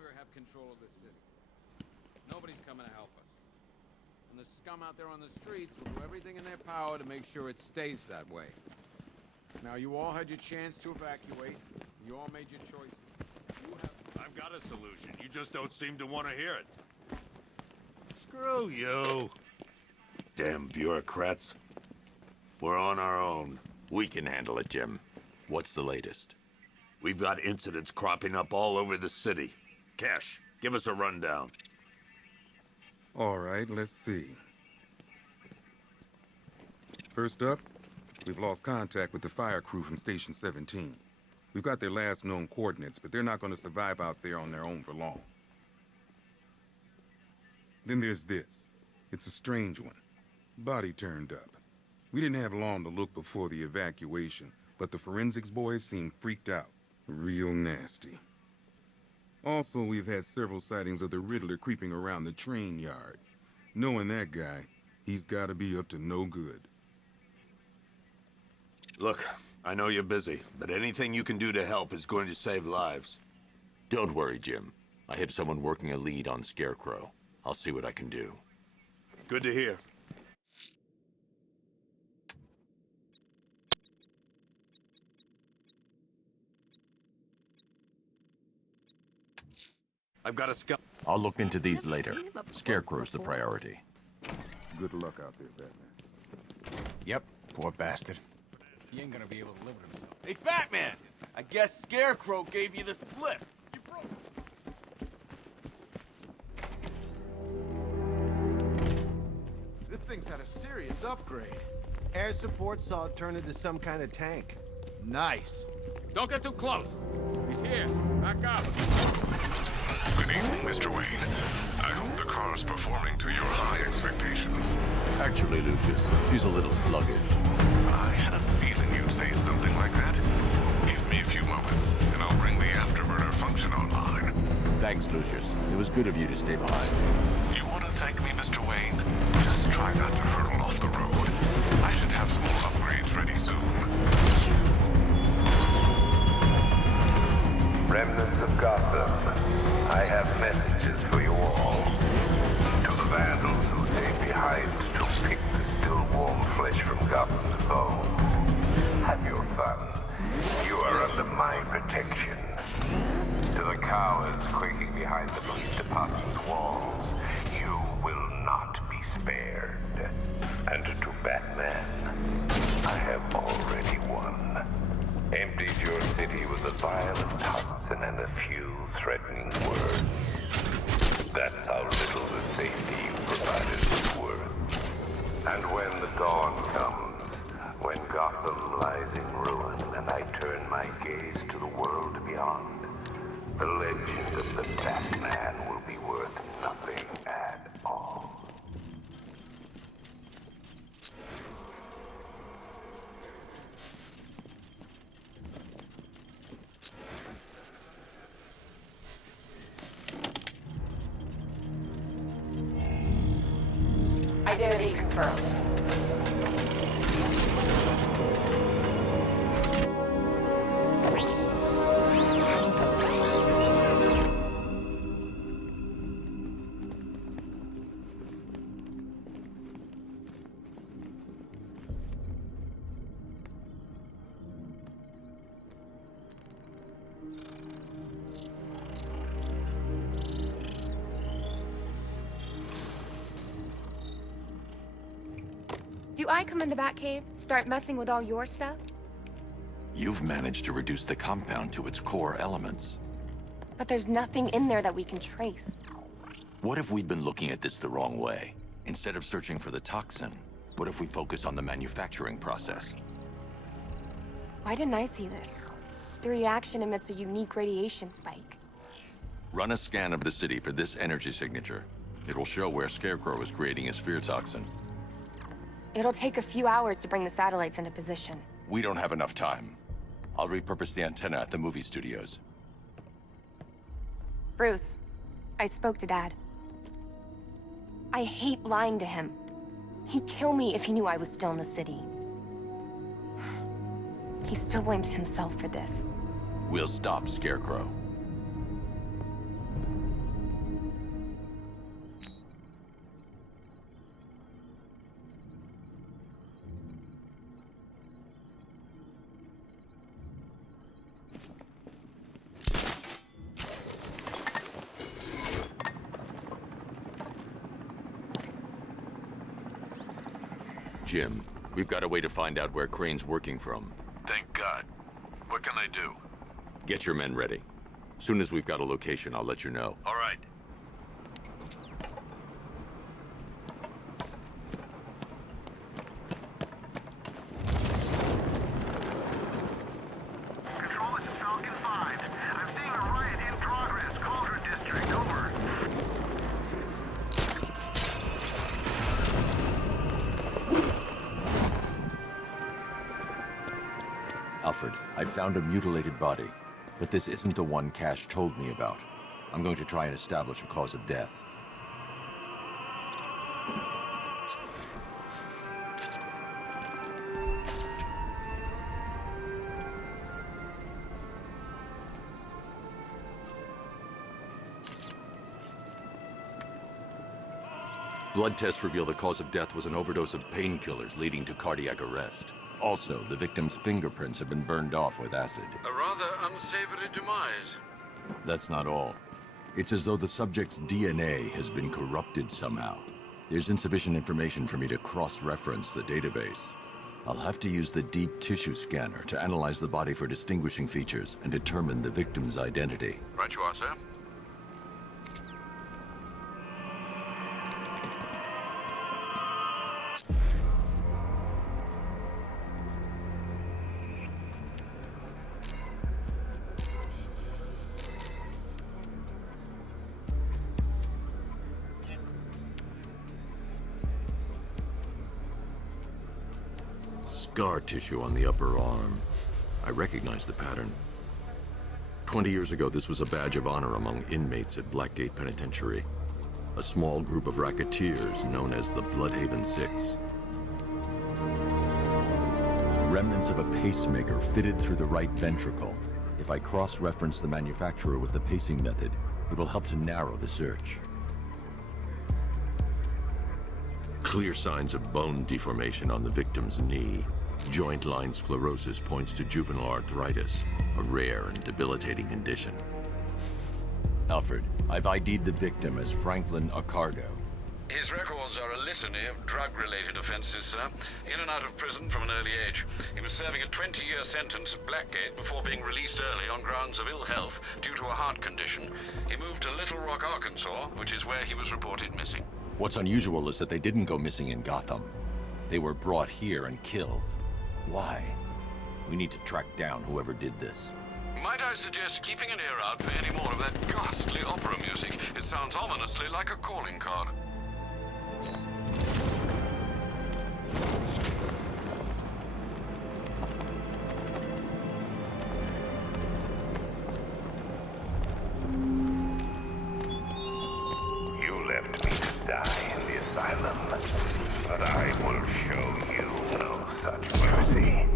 longer have control of this city. Nobody's coming to help us. And the scum out there on the streets will do everything in their power to make sure it stays that way. Now, you all had your chance to evacuate. You all made your choices. You have... I've got a solution. You just don't seem to want to hear it. Screw you. Damn bureaucrats. We're on our own. We can handle it, Jim. What's the latest? We've got incidents cropping up all over the city. Cash, give us a rundown. All right, let's see. First up, we've lost contact with the fire crew from Station 17. We've got their last known coordinates, but they're not going to survive out there on their own for long. Then there's this. It's a strange one. Body turned up. We didn't have long to look before the evacuation, but the forensics boys seemed freaked out. Real nasty. Also, we've had several sightings of the Riddler creeping around the train yard. Knowing that guy, he's gotta be up to no good. Look, I know you're busy, but anything you can do to help is going to save lives. Don't worry, Jim. I have someone working a lead on Scarecrow. I'll see what I can do. Good to hear. I've got a scout. I'll look into these later. Scarecrow's the priority. Good luck out there, Batman. Yep, poor bastard. He ain't gonna be able to live with himself. Hey, Batman! I guess Scarecrow gave you the slip. You broke. This thing's had a serious upgrade. Air support saw it turn into some kind of tank. Nice. Don't get too close. He's here. Back up. Good evening, Mr. Wayne. I hope the car's performing to your high expectations. Actually, Lucius, she's a little sluggish. I had a feeling you'd say something like that. Give me a few moments, and I'll bring the afterburner function online. Thanks, Lucius. It was good of you to stay behind. You want to thank me, Mr. Wayne? Just try not to hurtle off the road. I should have some more upgrades ready soon. Remnants of Gotham, I have messages for you all. To the vandals who stay behind to pick the still warm flesh from Gotham's bones. Have your fun. You are under my protection. To the cowards quaking behind the police department's walls, you will not be spared. And to Batman, I have already won. Emptied your city with a violent Hudson and a few threatening words. That's how little the safety you provided was worth. And when the dawn comes, when Gotham lies in ruin and I turn my gaze to the world beyond, the legend of the Batman will be worth nothing at all. Identity confirmed. Do I come into Batcave, start messing with all your stuff? You've managed to reduce the compound to its core elements. But there's nothing in there that we can trace. What if we'd been looking at this the wrong way? Instead of searching for the toxin, what if we focus on the manufacturing process? Why didn't I see this? The reaction emits a unique radiation spike. Run a scan of the city for this energy signature. It will show where Scarecrow is creating his fear toxin. It'll take a few hours to bring the satellites into position. We don't have enough time. I'll repurpose the antenna at the movie studios. Bruce, I spoke to Dad. I hate lying to him. He'd kill me if he knew I was still in the city. He still blames himself for this. We'll stop Scarecrow. Jim, we've got a way to find out where Crane's working from. Thank God. What can I do? Get your men ready. Soon as we've got a location, I'll let you know. All right. Control, this is Falcon 5. I'm seeing a riot in progress. Cauldron District, over. Alfred, I found a mutilated body, but this isn't the one Cash told me about. I'm going to try and establish a cause of death. Blood tests reveal the cause of death was an overdose of painkillers leading to cardiac arrest. Also, the victim's fingerprints have been burned off with acid. A rather unsavory demise. That's not all. It's as though the subject's DNA has been corrupted somehow. There's insufficient information for me to cross-reference the database. I'll have to use the deep tissue scanner to analyze the body for distinguishing features and determine the victim's identity. Right you are, sir. Scar tissue on the upper arm. I recognize the pattern. 20 years ago, this was a badge of honor among inmates at Blackgate Penitentiary. A small group of racketeers known as the Bloodhaven Six. Remnants of a pacemaker fitted through the right ventricle. If I cross-reference the manufacturer with the pacing method, it will help to narrow the search. Clear signs of bone deformation on the victim's knee. Joint line sclerosis points to juvenile arthritis, a rare and debilitating condition. Alfred, I've ID'd the victim as Franklin Accardo. His records are a litany of drug-related offenses, sir. In and out of prison from an early age. He was serving a 20-year sentence at Blackgate before being released early on grounds of ill health due to a heart condition. He moved to Little Rock, Arkansas, which is where he was reported missing. What's unusual is that they didn't go missing in Gotham. They were brought here and killed. Why? We need to track down whoever did this. Might I suggest keeping an ear out for any more of that ghastly opera music? It sounds ominously like a calling card. You left me to die in the asylum, but I will show you no such mercy.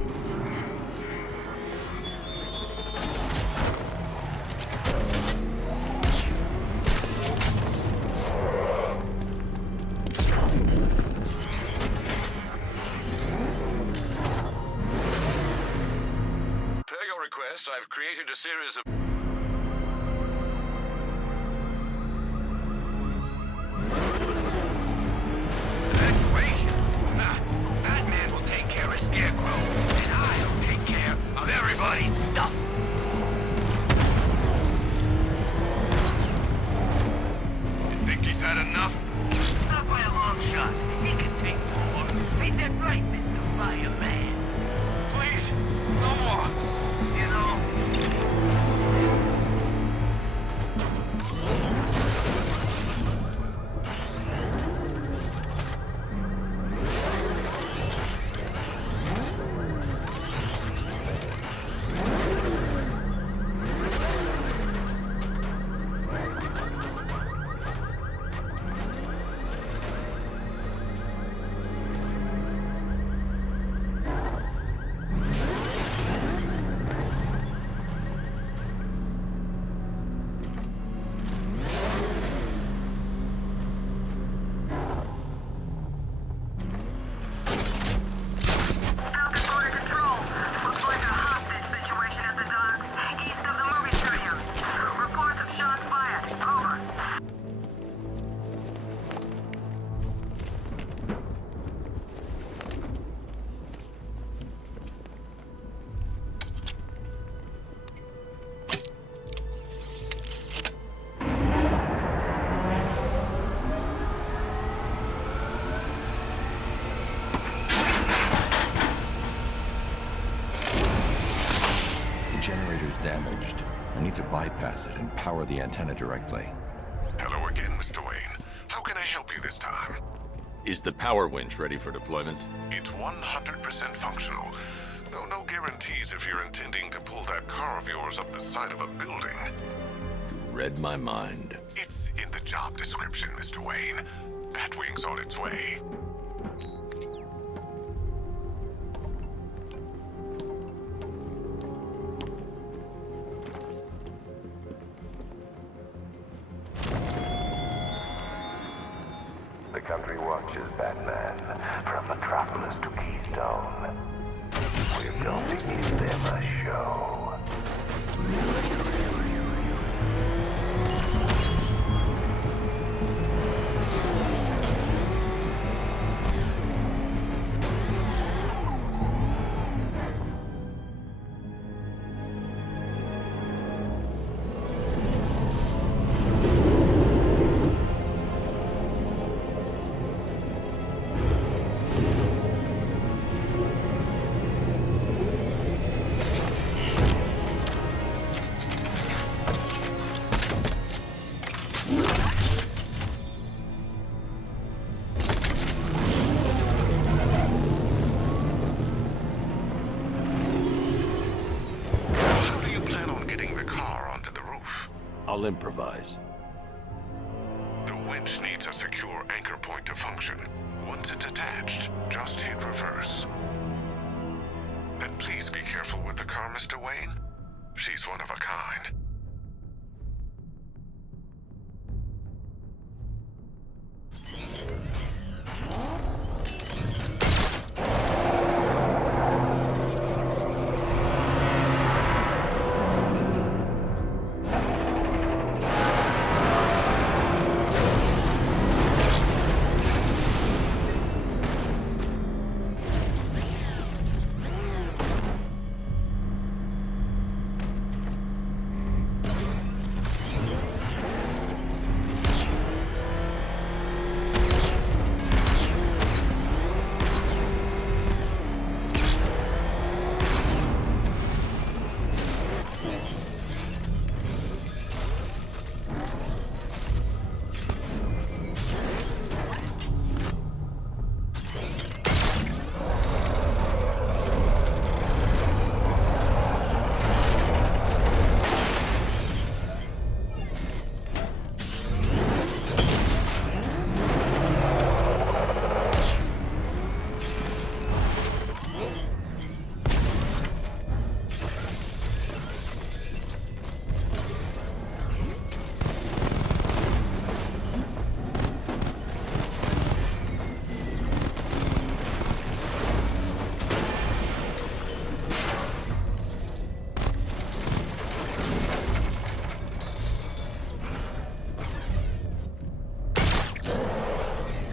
Per your request, I've created a series of... Batman will take care of Scarecrow, and I'll take care of everybody's stuff. You think he's had enough? Not by a long shot. He can take more. Ain't that right, Mr. Fireman? Please, no more. You know, and power the antenna directly. Hello again, Mr. Wayne. How can I help you this time? Is the power winch ready for deployment? It's 100% functional, though no guarantees if you're intending to pull that car of yours up the side of a building. You read my mind. It's in the job description, Mr. Wayne. Batwing's on its way. The country watches, Batman, from Metropolis to Keystone. We're going to give them a show. I'll improvise. The winch needs a secure anchor point to function. Once it's attached, just hit reverse. And please be careful with the car, Mr. Wayne. She's one of a kind.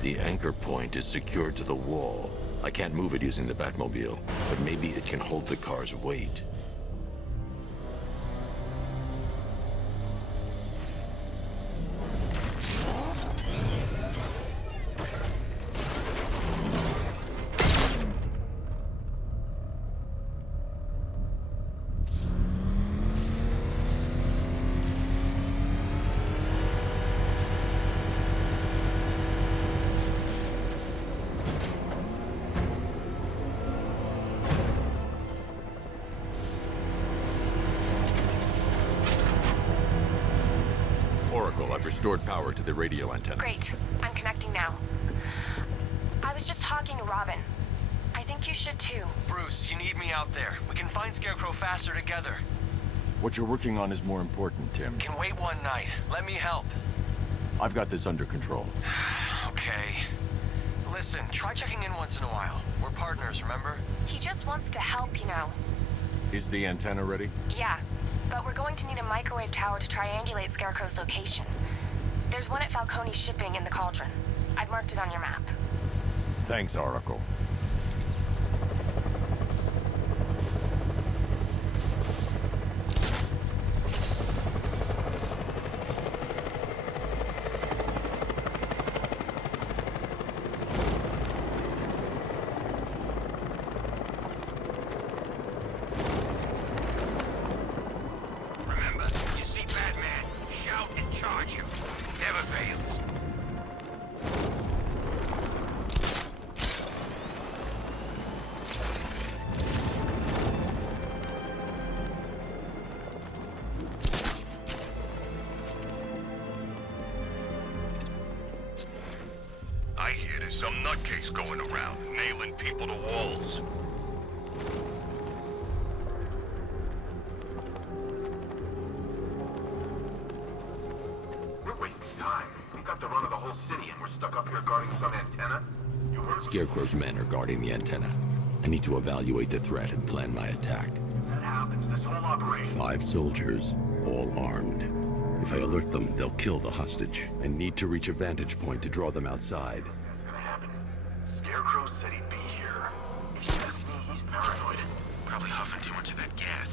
The anchor point is secured to the wall. I can't move it using the Batmobile, but maybe it can hold the car's weight. I've restored power to the radio antenna. Great. I'm connecting now. I was just talking to Robin. I think you should too. Bruce, you need me out there. We can find Scarecrow faster together. What you're working on is more important, Tim. Can wait one night. Let me help. I've got this under control. Okay. Listen, try checking in once in a while. We're partners, remember? He just wants to help, you know. Is the antenna ready? Yeah, but we're going to need a microwave tower to triangulate Scarecrow's location. There's one at Falcone's shipping in the Cauldron. I've marked it on your map. Thanks, Oracle. Remember, you see Batman, fucking charge you. Never fails. I hear there's some nutcase going around, nailing people to walls. We're wasting time. We got the run of the whole city and we're stuck up here guarding some antenna. You heard? Scarecrow's men are guarding the antenna. I need to evaluate the threat and plan my attack. That happens. This whole operation. 5 soldiers, all armed. If I alert them, they'll kill the hostage. I need to reach a vantage point to draw them outside. That's gonna happen. Scarecrow said he'd be here. If you ask me, he's paranoid. Probably huffing too much of that gas.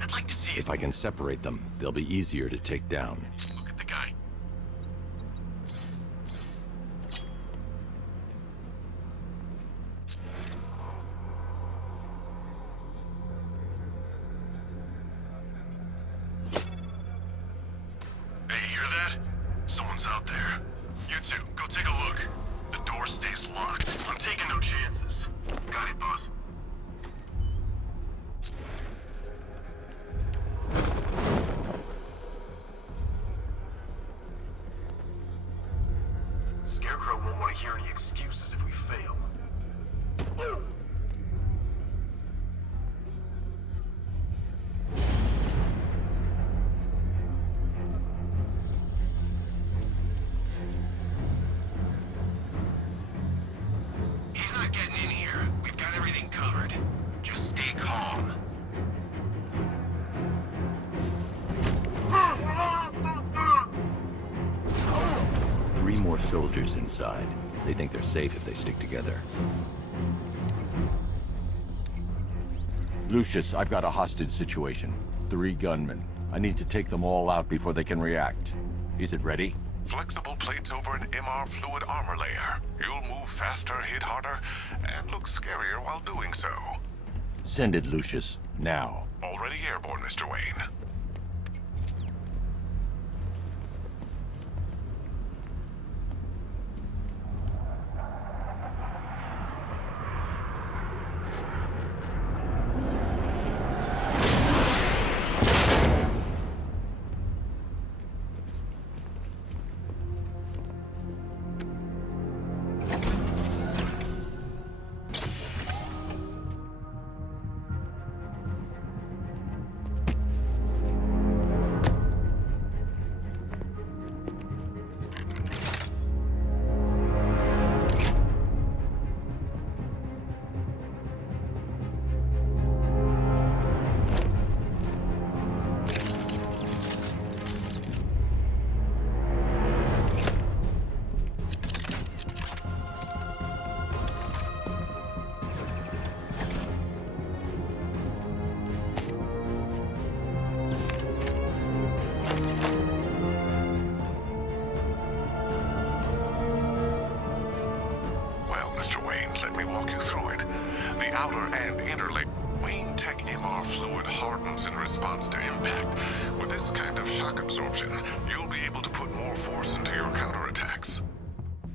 I'd like to see If I can separate them, they'll be easier to take down. Look at the guy. Hey, you hear that? Someone's out there. You two, go take a look. The door stays locked. I'm taking no chances. Got it, boss. Scarecrow won't want to hear any excuses if we fail. He's not getting in here. We've got everything covered. Just stay calm. 3 more soldiers inside. They think they're safe if they stick together. Lucius, I've got a hostage situation. 3 gunmen. I need to take them all out before they can react. Is it ready? Flexible plates over an MR fluid armor layer. You'll move faster, hit harder, and look scarier while doing so. Send it, Lucius. Now. Already airborne, Mr. Wayne. outer and inner layer. Wayne Tech MR fluid hardens in response to impact. With this kind of shock absorption, you'll be able to put more force into your counterattacks.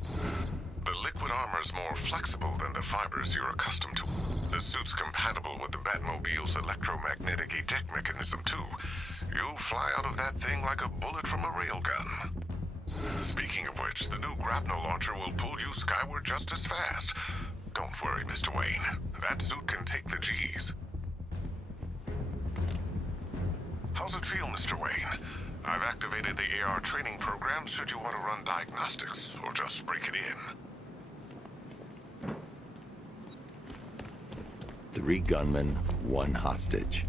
The liquid armor's more flexible than the fibers you're accustomed to. The suit's compatible with the Batmobile's electromagnetic eject mechanism, too. You'll fly out of that thing like a bullet from a railgun. Speaking of which, the new grapnel launcher will pull you skyward just as fast. Don't worry, Mr. Wayne. That suit can take the G's. How's it feel, Mr. Wayne? I've activated the AR training program should you want to run diagnostics, or just break it in. 3 gunmen, 1 hostage.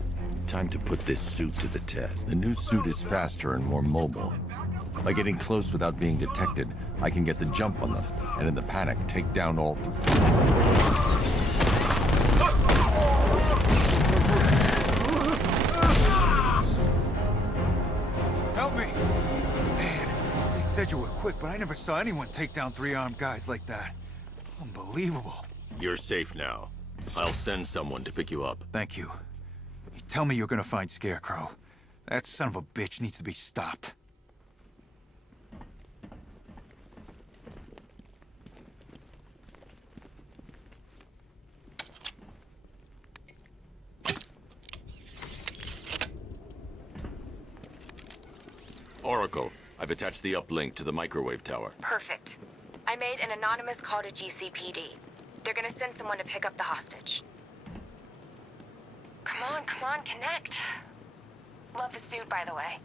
Time to put this suit to the test. The new suit is faster and more mobile. By getting close without being detected, I can get the jump on them, and in the panic, take down all 3. Help me! Man, they said you were quick, but I never saw anyone take down 3 armed guys like that. Unbelievable. You're safe now. I'll send someone to pick you up. Thank you. You tell me you're gonna find Scarecrow. That son of a bitch needs to be stopped. Oracle, I've attached the uplink to the microwave tower. Perfect. I made an anonymous call to GCPD. They're gonna send someone to pick up the hostage. Come on, connect. Love the suit, by the way.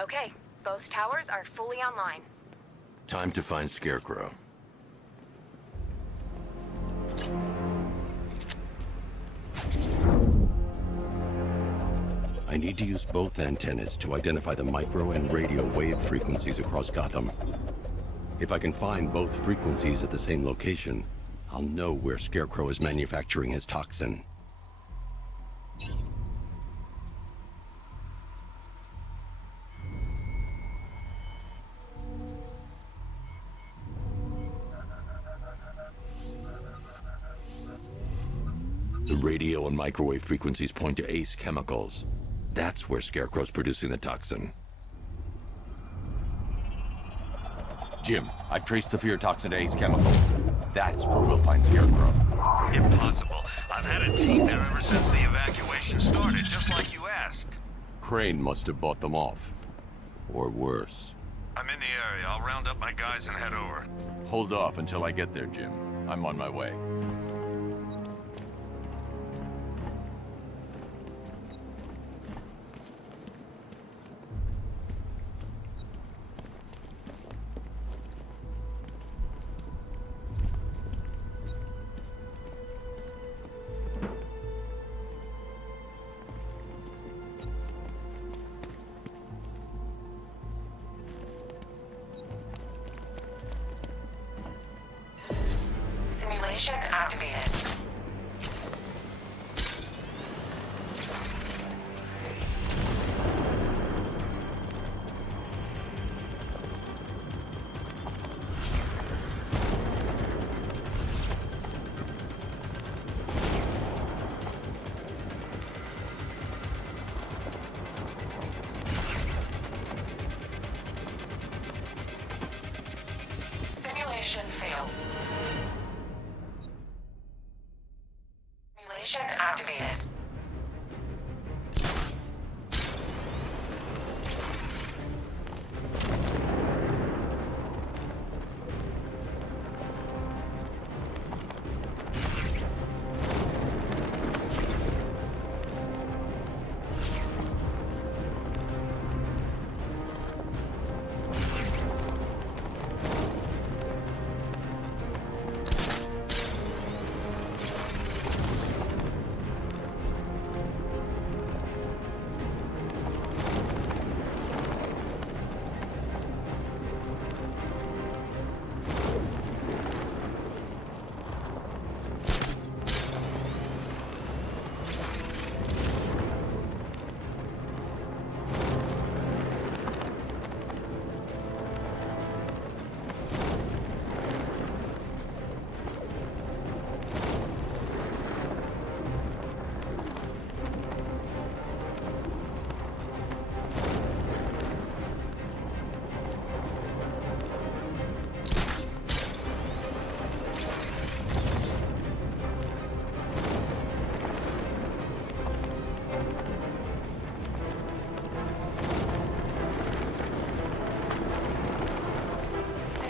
Okay, both towers are fully online. Time to find Scarecrow. I need to use both antennas to identify the micro and radio wave frequencies across Gotham. If I can find both frequencies at the same location, I'll know where Scarecrow is manufacturing his toxin. The radio and microwave frequencies point to Ace Chemicals. That's where Scarecrow's producing the toxin. Jim, I've traced the fear toxin to Ace Chemicals. That's where we'll find Scarecrow. Impossible. I've had a team there ever since the evacuation started, just like you asked. Crane must have bought them off. Or worse. I'm in the area. I'll round up my guys and head over. Hold off until I get there, Jim. I'm on my way. Simulation activated. Simulation failed. Simulation activated.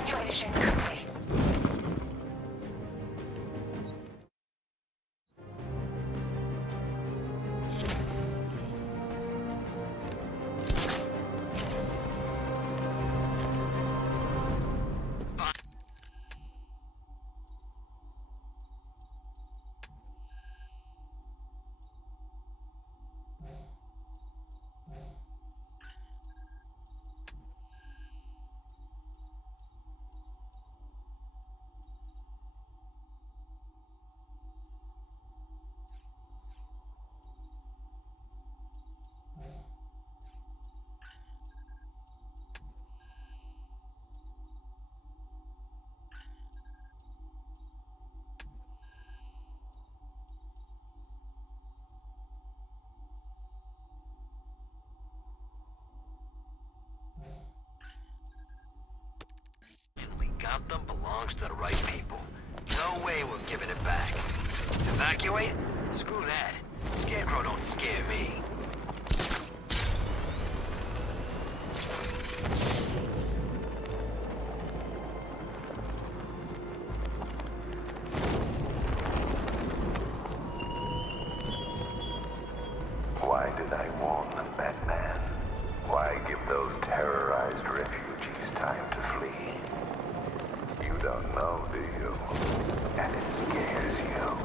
Simulation complete. Gotham belongs to the right people. No way we're giving it back. Evacuate? Screw that. Scarecrow don't scare me. may give those terrorized refugees time to flee. You don't know, do you? And it scares you.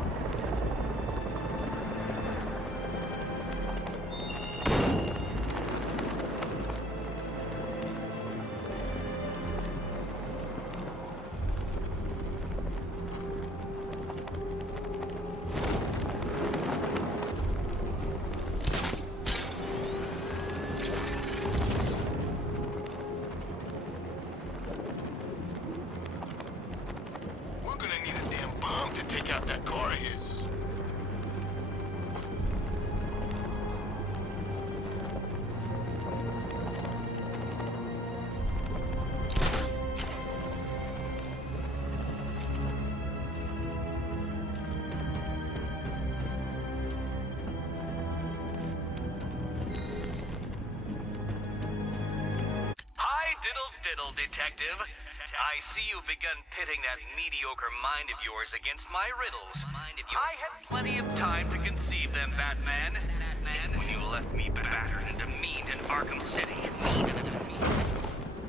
Detective. I see you've begun pitting that mediocre mind of yours against my riddles. I had plenty of time to conceive them, Batman. It's when you left me battered and demeaned in Arkham City.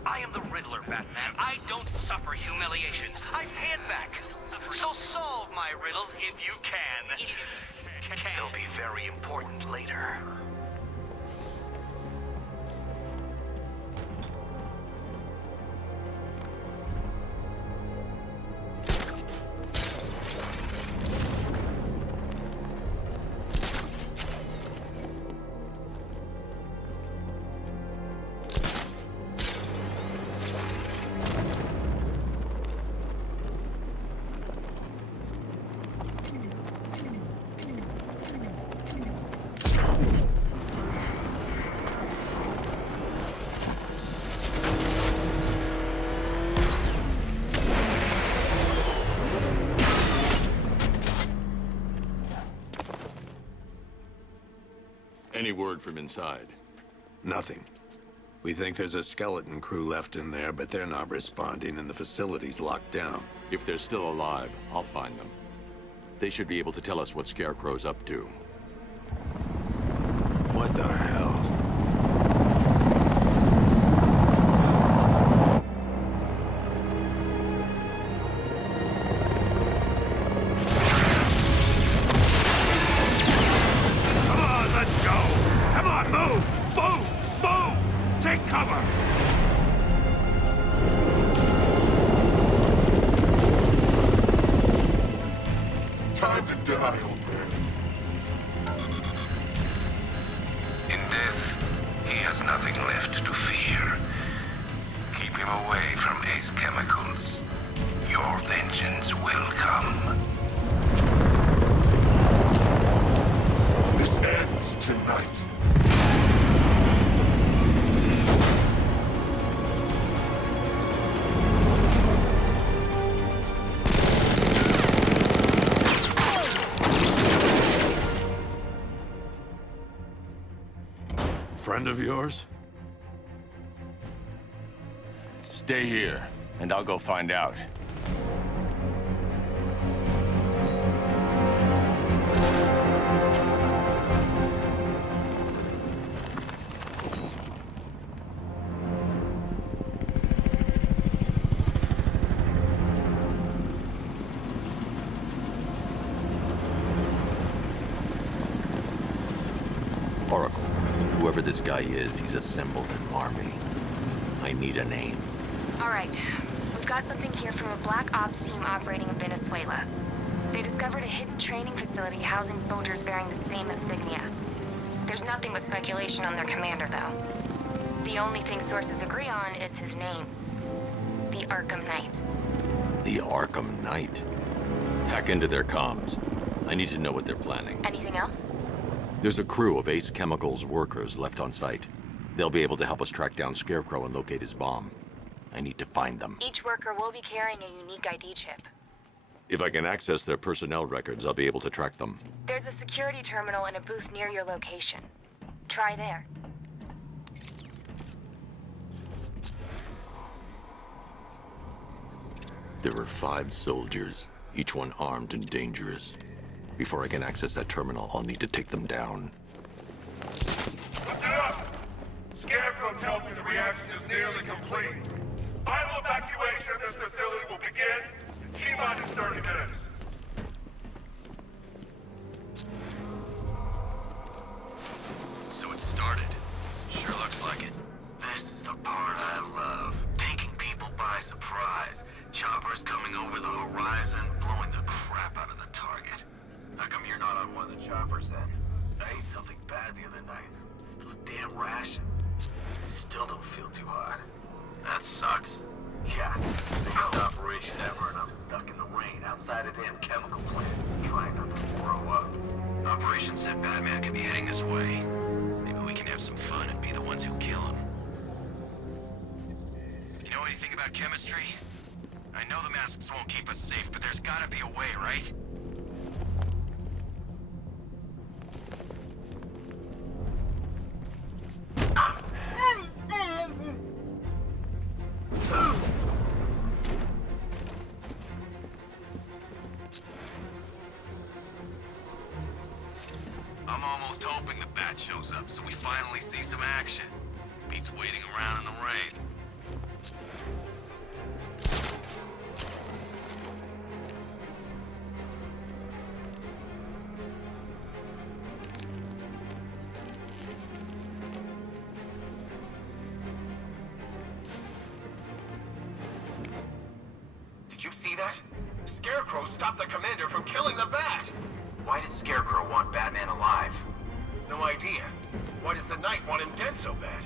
I am the Riddler, Batman. I don't suffer humiliations. I pay it back. So solve my riddles if you can. They'll be very important later. Any word from inside? Nothing. We think there's a skeleton crew left in there, but they're not responding and the facility's locked down. If they're still alive, I'll find them. They should be able to tell us what Scarecrow's up to. What the hell? Friend of yours? Stay here, and I'll go find out. Oracle, whoever this guy is, he's assembled an army. I need a name. All right. We've got something here from a Black Ops team operating in Venezuela. They discovered a hidden training facility housing soldiers bearing the same insignia. There's nothing but speculation on their commander, though. The only thing sources agree on is his name. The Arkham Knight. The Arkham Knight? Hack into their comms. I need to know what they're planning. Anything else? There's a crew of Ace Chemicals workers left on site. They'll be able to help us track down Scarecrow and locate his bomb. I need to find them. Each worker will be carrying a unique ID chip. If I can access their personnel records, I'll be able to track them. There's a security terminal in a booth near your location. Try there. There were 5 soldiers, each one armed and dangerous. Before I can access that terminal, I'll need to take them down. Look it up! Scarecrow tells me the reaction is nearly complete. Final evacuation of this facility will begin in T-minus 30 minutes. So it started. Sure looks like it. This is the part I love. Taking people by surprise. Choppers coming over the horizon, blowing the crap out of the target. How come you're not on one of the choppers then? I ate something bad the other night. It's those damn rations. Still don't feel too hot. That sucks. Yeah, biggest operation ever, and I'm stuck in the rain outside a damn chemical plant, trying not to throw up. Operation said Batman could be heading this way. Maybe we can have some fun and be the ones who kill him. You know anything about chemistry? I know the masks won't keep us safe, but there's gotta be a way, right? I'm almost hoping the bat shows up so we finally see some action. Beats waiting around in the rain. Did you see that? Scarecrow stopped the commander from killing the bat! Why did Scarecrow want Batman alive? No idea. Why does the Knight want him dead so bad?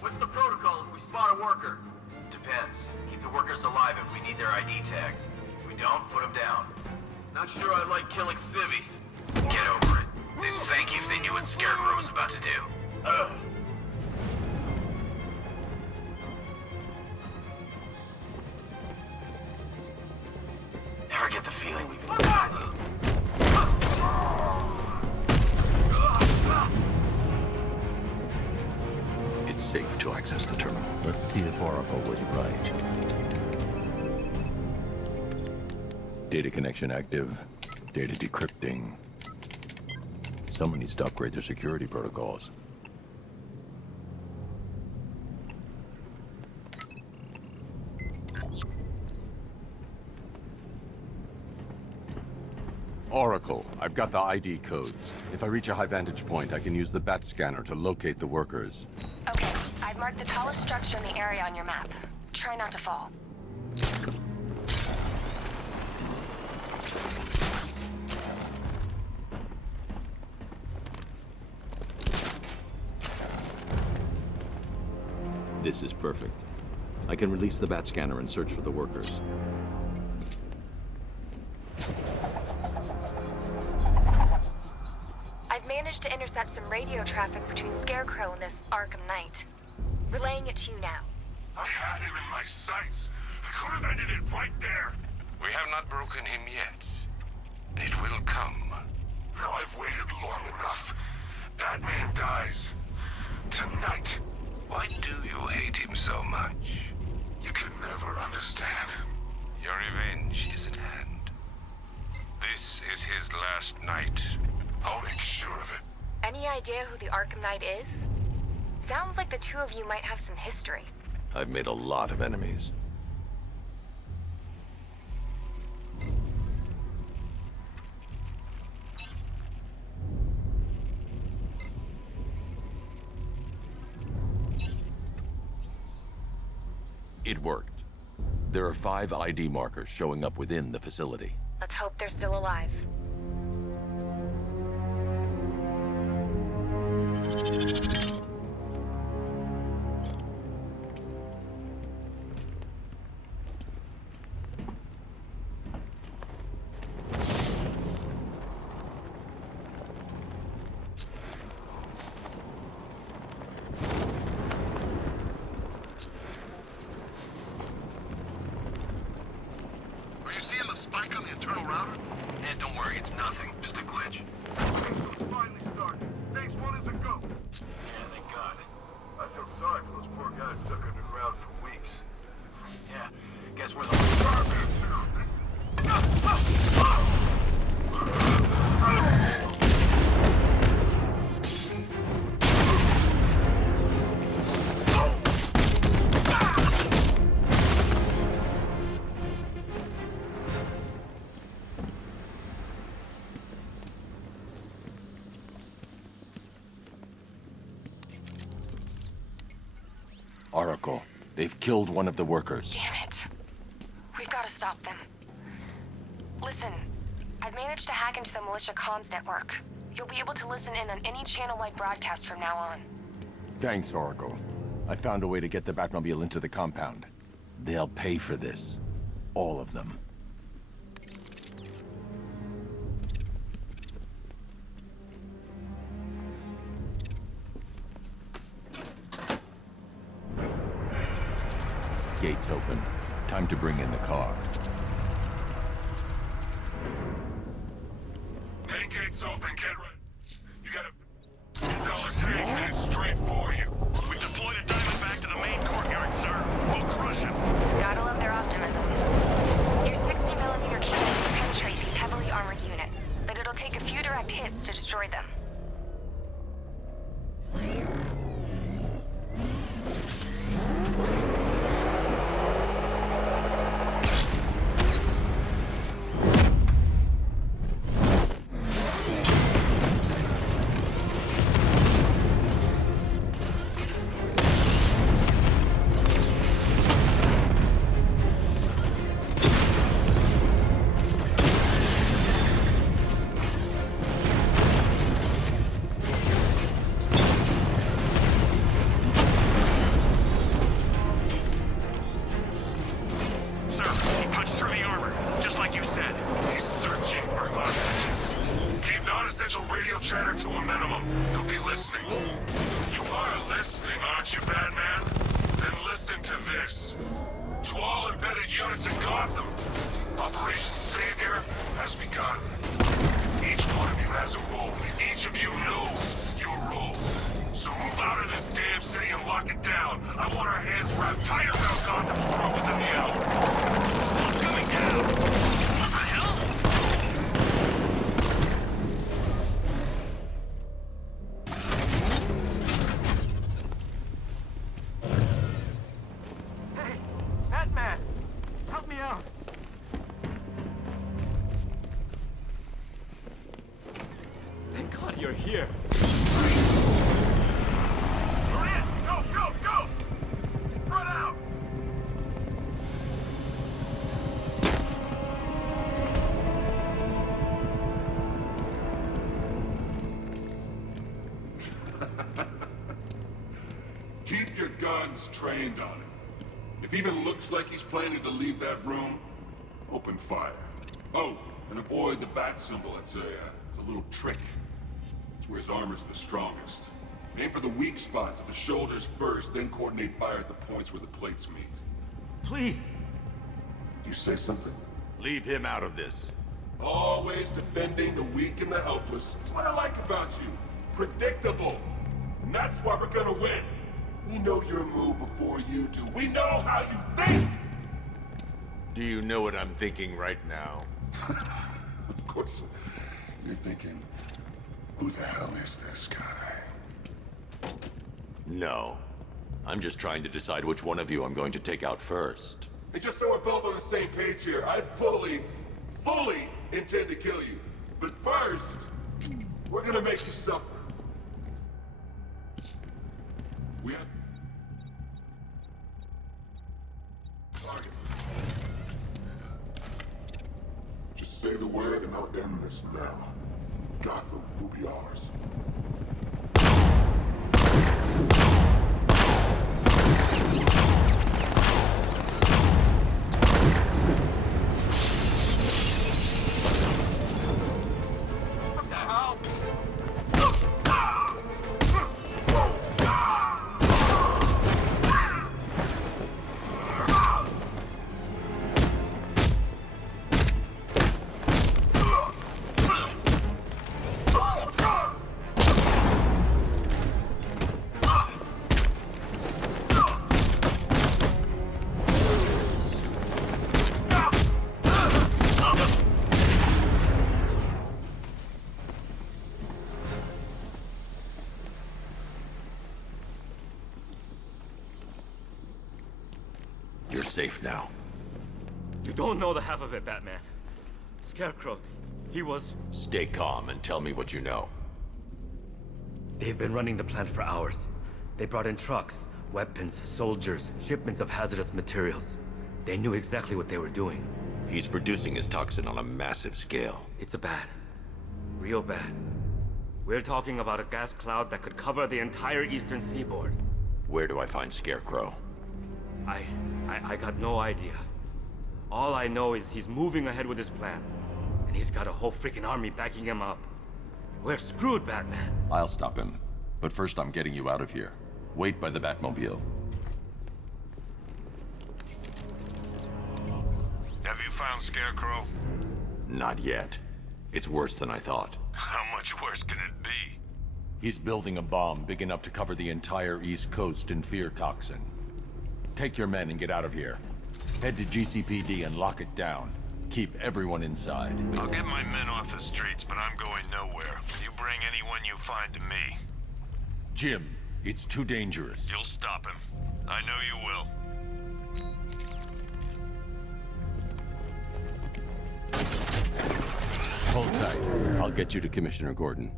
What's the protocol if we spot a worker? Depends. Keep the workers alive if we need their ID tags. If we don't, put them down. Not sure I like killing civvies. Get over it. They'd thank you if they knew what Scarecrow was about to do. Ugh. Ever get the feeling we've been... It's safe to access the terminal. Let's see if Oracle was right. Data connection active. Data decrypting. Someone needs to upgrade their security protocols. Oracle, I've got the ID codes. If I reach a high vantage point, I can use the bat scanner to locate the workers. Okay, I've marked the tallest structure in the area on your map. Try not to fall. This is perfect. I can release the bat scanner and search for the workers. I've managed to intercept some radio traffic between Scarecrow and this Arkham Knight. Relaying it to you now. I had him in my sights. I could have ended it right there. We have not broken him yet. It will come. Now I've waited long enough. Batman dies. Tonight. Why do you hate him so much? You can never understand. Your revenge is at hand. This is his last night. I'll make sure of it. Any idea who the Arkham Knight is? Sounds like the two of you might have some history. I've made a lot of enemies. It worked. There are 5 ID markers showing up within the facility. Let's hope they're still alive. Are you seeing the spike on the internal router? Eh, don't worry, it's nothing. Just a glitch. Finally started. Phase 1 is a go. Yeah, thank God. I feel sorry for those poor guys stuck underground for weeks. Oracle, they've killed one of the workers. Damn it. We've got to stop them. Listen, I've managed to hack into the militia comms network. You'll be able to listen in on any channel-wide broadcast from now on. Thanks, Oracle. I found a way to get the Batmobile into the compound. They'll pay for this. All of them. Gates open. Time to bring in the car. Main gate's open, get ready. You got a $10 tank headed straight for you. We deployed a diamond back to the main courtyard, sir. We'll crush him. Gotta love their optimism. Your 60mm cannon can penetrate these heavily armored units, but it'll take a few direct hits to destroy them. You're here. We're in! Go, go, go! Spread out! Keep your guns trained on him. If he even looks like he's planning to leave that room, open fire. Oh, and avoid the bat symbol. It's a little trick. Where his armor's the strongest. Aim for the weak spots at the shoulders first, then coordinate fire at the points where the plates meet. Please! You say something? Leave him out of this. Always defending the weak and the helpless. That's what I like about you. Predictable. And that's why we're gonna win. We know your move before you do. We know how you think! Do you know what I'm thinking right now? Of course. You're thinking, who the hell is this guy? No. I'm just trying to decide which one of you I'm going to take out first. And just so we're both on the same page here, I fully intend to kill you. But first, we're gonna make you suffer. We have... Target. Just say the word and I'll end this now. Gotham will be ours. What the hell? You're safe now. You don't know the half of it, Batman. Scarecrow, he was... Stay calm and tell me what you know. They've been running the plant for hours. They brought in trucks, Weapons, soldiers, shipments of hazardous materials. They knew exactly what they were doing. He's producing his toxin on a massive scale. It's bad. Real bad. We're talking about a gas cloud that could cover the entire eastern seaboard. Where do I find Scarecrow? I got no idea. All I know is he's moving ahead with his plan. And he's got a whole freaking army backing him up. We're screwed, Batman. I'll stop him. But first I'm getting you out of here. Wait by the Batmobile. Have you found Scarecrow? Not yet. It's worse than I thought. How much worse can it be? He's building a bomb big enough to cover the entire East Coast in fear toxin. Take your men and get out of here. Head to GCPD and lock it down. Keep everyone inside. I'll get my men off the streets, but I'm going nowhere. You bring anyone you find to me. Jim, it's too dangerous. You'll stop him. I know you will. Hold tight. I'll get you to Commissioner Gordon.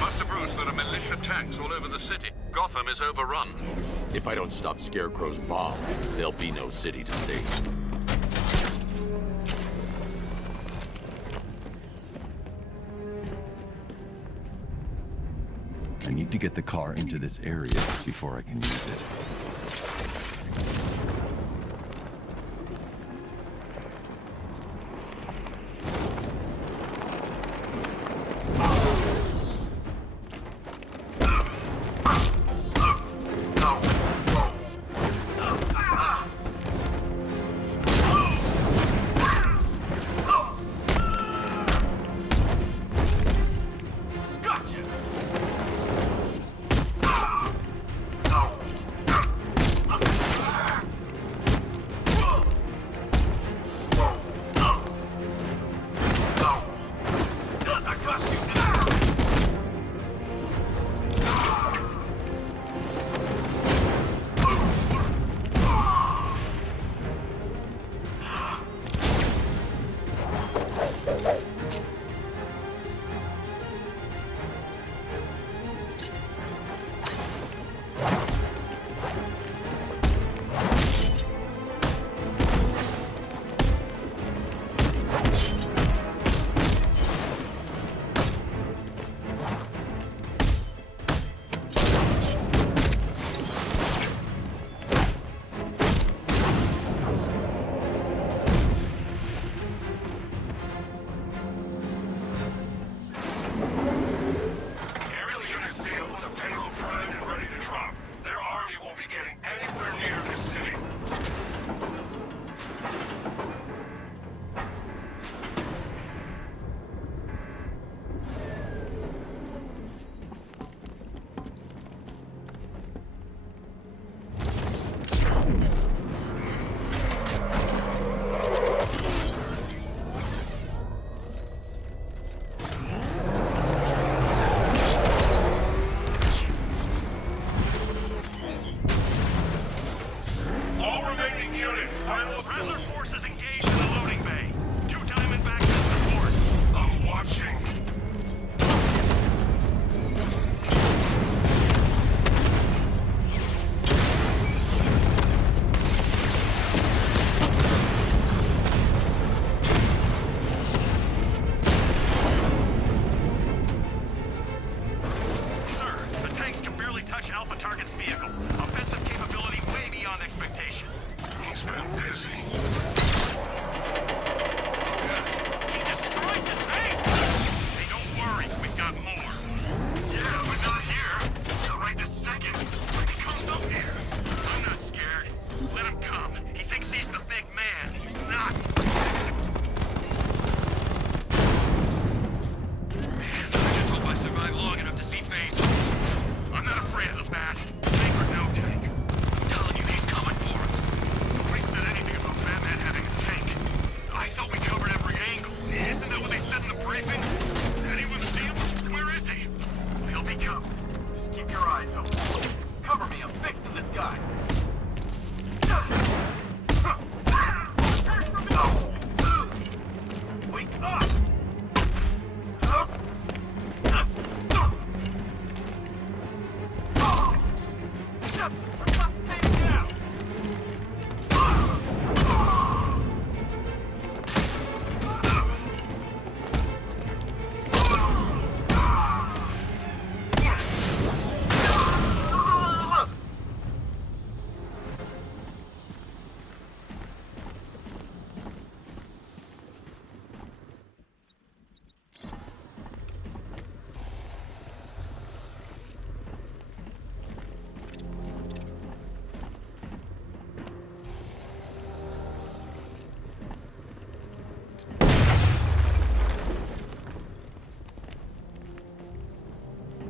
Master Bruce, there are militia tanks all over the city. Gotham is overrun. If I don't stop Scarecrow's bomb, there'll be no city to save. I need to get the car into this area before I can use it.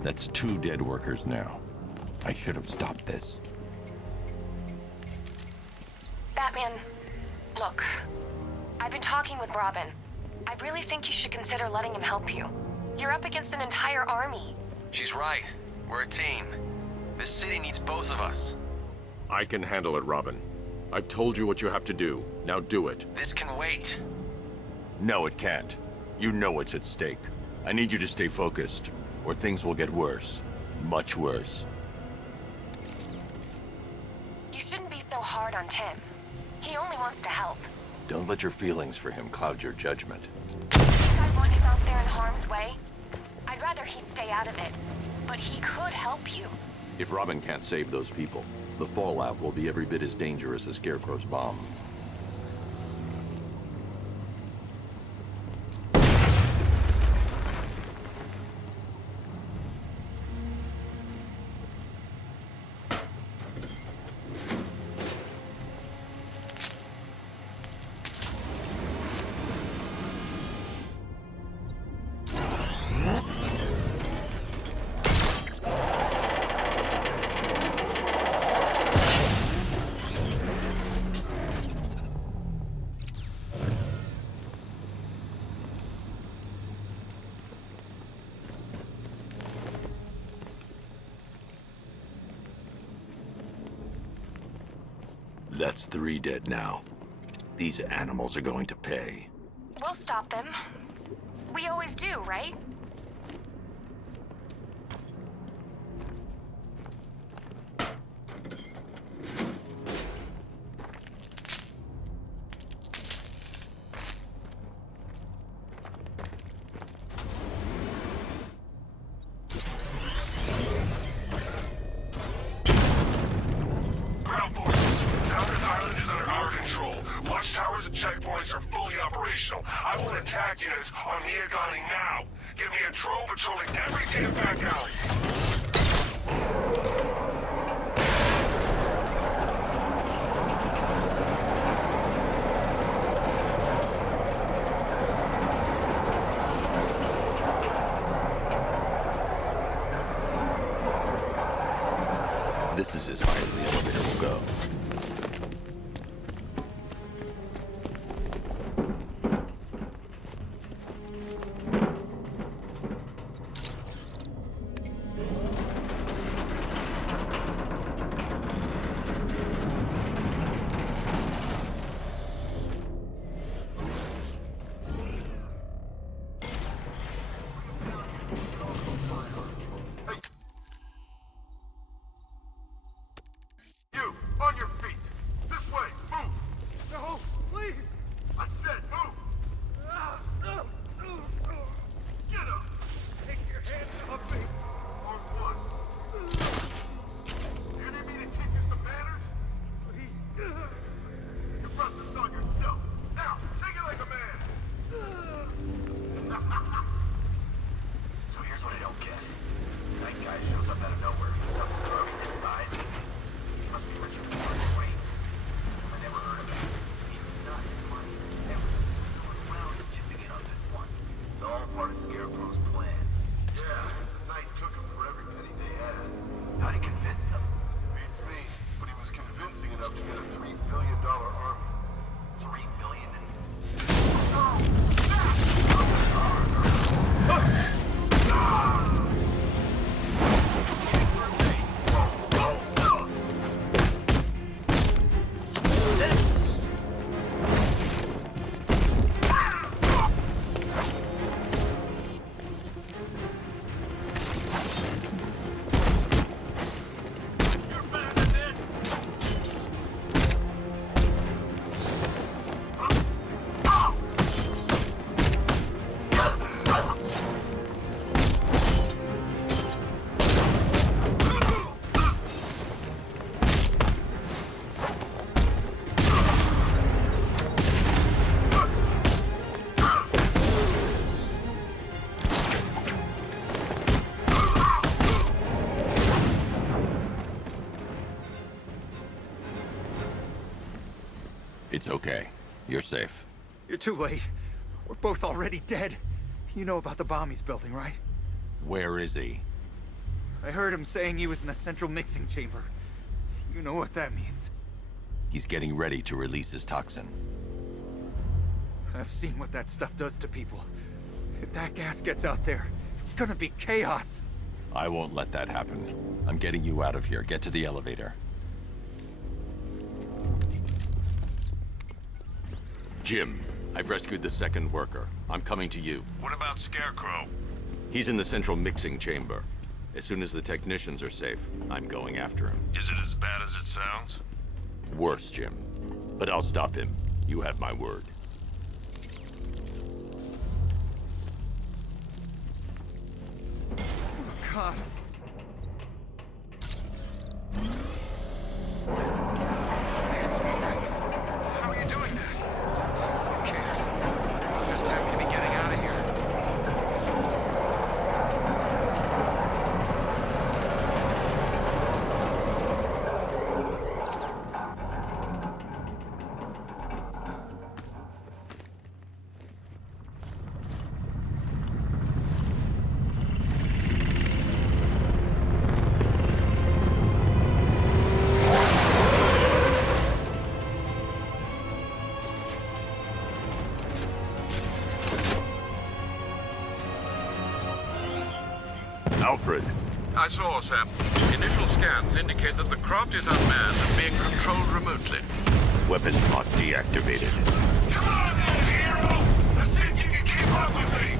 That's 2 dead workers now. I should have stopped this. Batman, look. I've been talking with Robin. I really think you should consider letting him help you. You're up against an entire army. She's right. We're a team. This city needs both of us. I can handle it, Robin. I've told you what you have to do. Now do it. This can wait. No, it can't. You know what's at stake. I need you to stay focused, or things will get worse. Much worse. You shouldn't be so hard on Tim. He only wants to help. Don't let your feelings for him cloud your judgment. You think I want him out there in harm's way? I'd rather he stay out of it. But he could help you. If Robin can't save those people, the fallout will be every bit as dangerous as Scarecrow's bomb. That's 3 dead now. These animals are going to pay. We'll stop them. We always do, right? Watchtowers and checkpoints are fully operational. I will attack units on Miagani now. Give me a drone patrolling every damn back alley. This is as high as the elevator will go. It's okay. You're safe. You're too late. We're both already dead. You know about the bomb he's building, right? Where is he? I heard him saying he was in the central mixing chamber. You know what that means. He's getting ready to release his toxin. I've seen what that stuff does to people. If that gas gets out there, it's gonna be chaos. I won't let that happen. I'm getting you out of here. Get to the elevator. Jim, I've rescued the second worker. I'm coming to you. What about Scarecrow? He's in the central mixing chamber. As soon as the technicians are safe, I'm going after him. Is it as bad as it sounds? Worse, Jim. But I'll stop him. You have my word. God. It's moving. How are you doing that? Who cares? Just time to be getting out of here. Alfred. I saw, sir. Initial scans indicate that the craft is unmanned and being controlled remotely. Weapons lock deactivated. Come on then, hero! Let's see if you can keep up with me!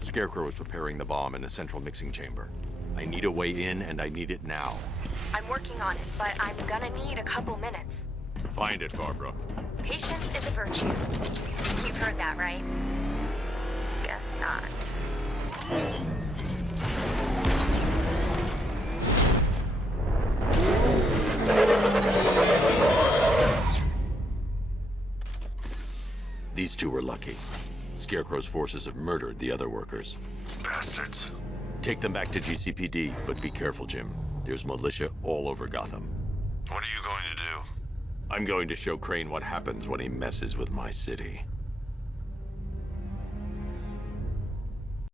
Scarecrow is preparing the bomb in the central mixing chamber. I need a way in, and I need it now. I'm working on it, but I'm gonna need a couple minutes. Find it, Barbara. Patience is a virtue. You've heard that, right? Guess not. These two were lucky. Scarecrow's forces have murdered the other workers. Bastards. Take them back to GCPD, but be careful, Jim. There's militia all over Gotham. What are you going to do? I'm going to show Crane what happens when he messes with my city.